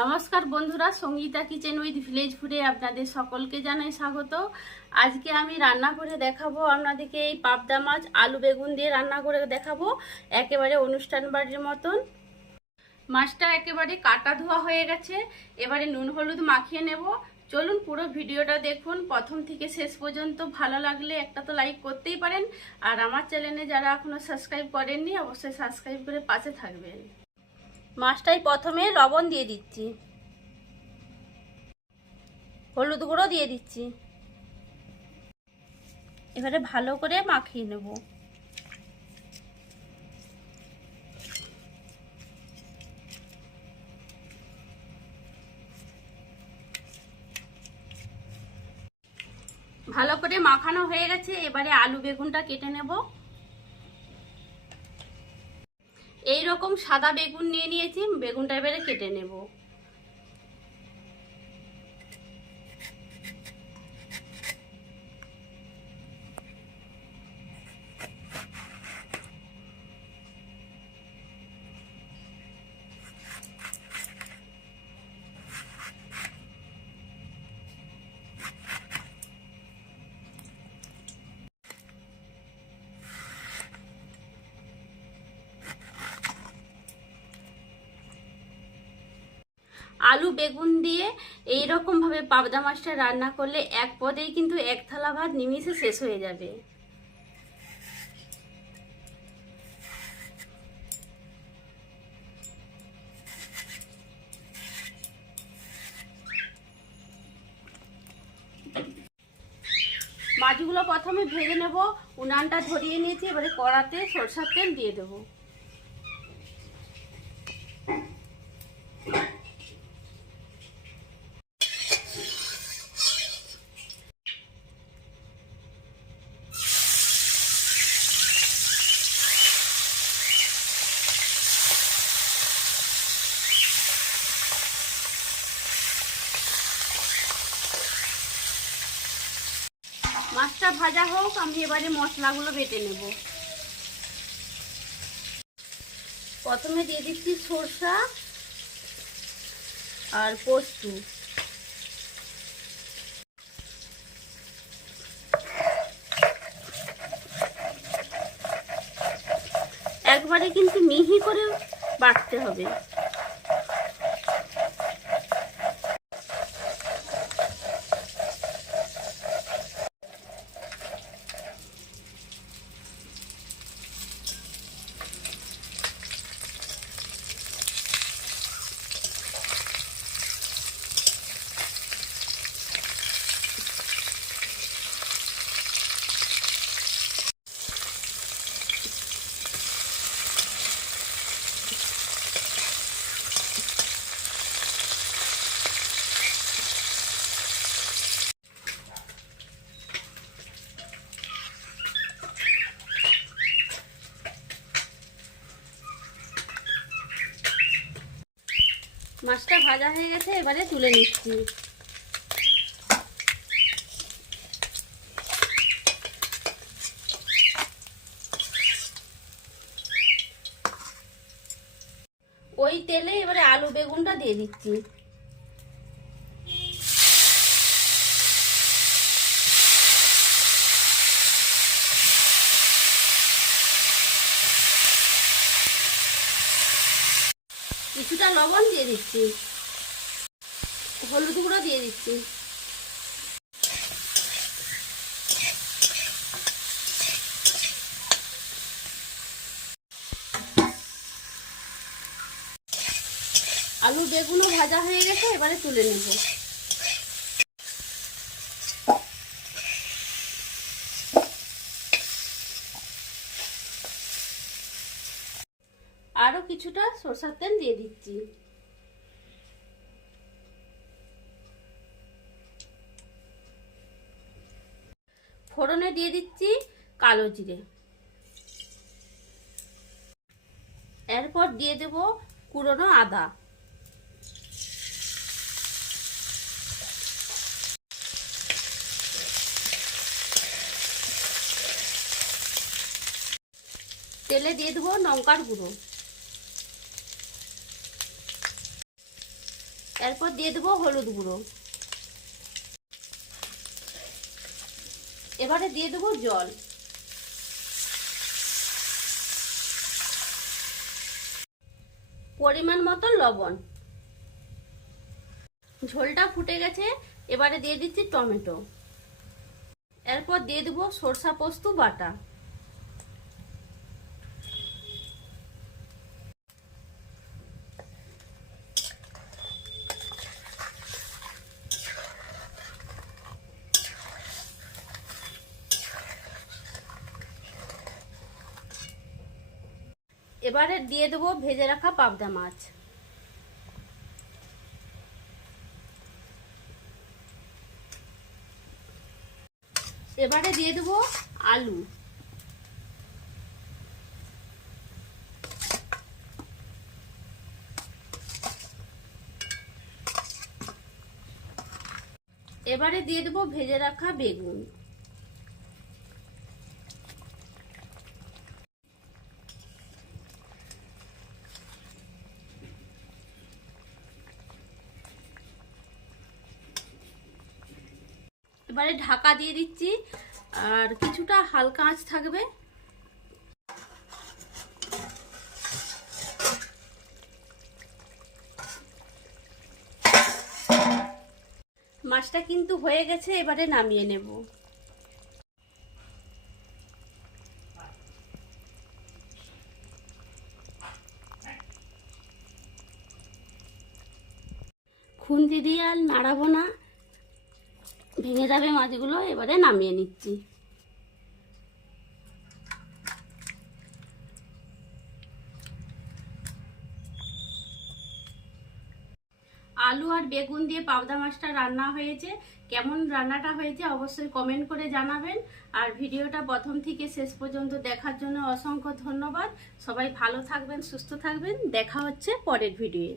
নমস্কার বন্ধুরা, Sangeeta kitchen with village ফুডে আপনাদের সকলকে জানাই স্বাগত। আজকে আমি রান্না করে দেখাবো, আপনাদেরকে এই পাবদা মাছ, আলু বেগুন দিয়ে রান্না করে দেখাবো, একেবারে অনুষ্ঠান বাড়ির মতন। মাছটা একেবারে কাটা ধোয়া হয়ে গেছে, এবারে নুন হলুদ মাখিয়ে নেব। চলুন পুরো ভিডিওটা দেখুন, প্রথম থেকে শেষ পর্যন্ত ভালো লাগলে একটা তো লাইক করতেই পারেন। আর আমার চ্যানেলে যারা এখনও সাবস্ক্রাইব করেননি, অবশ্যই সাবস্ক্রাইব করে পাশে থাকবেন। মাছটাই প্রথমে লবণ দিয়ে দিচ্ছি। হলুদ গুঁড়ো দিয়ে দিচ্ছি। এবারে ভালো করে মাখিয়ে নেব। ভালো করে মাখানো হয়ে গেছে। এবারে আলু বেগুনটা কেটে নেব। এই রকম সাদা বেগুন নিয়ে নিয়েছি বেগুনটা এবারে কেটে নেব। আলু, বেগুন দিয়ে এই রকম ভাবে পাবদা মাছটা রান্না করলে এক পদেই কিন্তু এক থালা ভাত নিমিষে শেষ হয়ে যাবে। মাছগুলো প্রথমে ভেজে নেব, উনানটা ধরিয়ে নিয়েছি, এবারে কড়াতে সরষার তেল দিয়ে দেবো। মাছটা ভাজা হোক, আমি এবারে মশলাগুলো বেটে নেব। প্রথমে দিয়ে দিচ্ছি সরষা আর পোস্ত। একবারে কিন্তু মিহি করে বাটতে হবে। মাছটা ভাজা হয়ে গেছে এবারে তুলে নিচ্ছি। ওই তেলে এবারে আলু বেগুনটা দিয়ে দিচ্ছি। কিছুটা লবণ দিয়ে দিচ্ছি। হলুদ গুঁড়ো দিয়ে দিচ্ছি। আলু বেগুনও ভাজা হয়ে গেছে, এবারে তুলে নেব। আরও কিছুটা সরষার তেল দিয়ে দিচ্ছি। ফোড়নে দিয়ে দিচ্ছি কালো জিরে। এরপর দিয়ে দেব কুড়োনো আদা। তেলে দিয়ে দেবো লঙ্কার গুঁড়ো। এরপর দিয়ে দেবো হলুদ গুঁড়ো। এবারে দিয়ে দেবো জল। পরিমাণ মতো লবণ। ঝোলটা ফুটে গেছে, এবারে দিয়ে দিচ্ছি টমেটো। এরপর দিয়ে দেবো সরষা পোস্ত বাটা। এবারে দিয়ে দেবো ভেজে রাখা পাবদা মাছ। এবারে দিয়ে দেবো আলু। এবারে দিয়ে দেবো ভেজে রাখা বেগুন। এবারে ঢাকা দিয়ে দিচ্ছি, আর কিছুটা হালকা আঁচ থাকবে। মাছটা কিন্তু হয়ে গেছে, এবারে নামিয়ে নেব। খুন্তি দিয়ে আর নাড়াবো না। ভেঙে যাবে মাছগুলো, এবারে নামিয়ে নিচ্ছি। আলু আর বেগুন দিয়ে পাবদা মাছটা রান্না হয়েছে। কেমন রান্নাটা হয়েছে অবশ্যই কমেন্ট করে জানাবেন। আর ভিডিওটা প্রথম থেকে শেষ পর্যন্ত দেখার জন্য অসংখ্য ধন্যবাদ। সবাই ভালো থাকবেন, সুস্থ থাকবেন। দেখা হচ্ছে পরের ভিডিও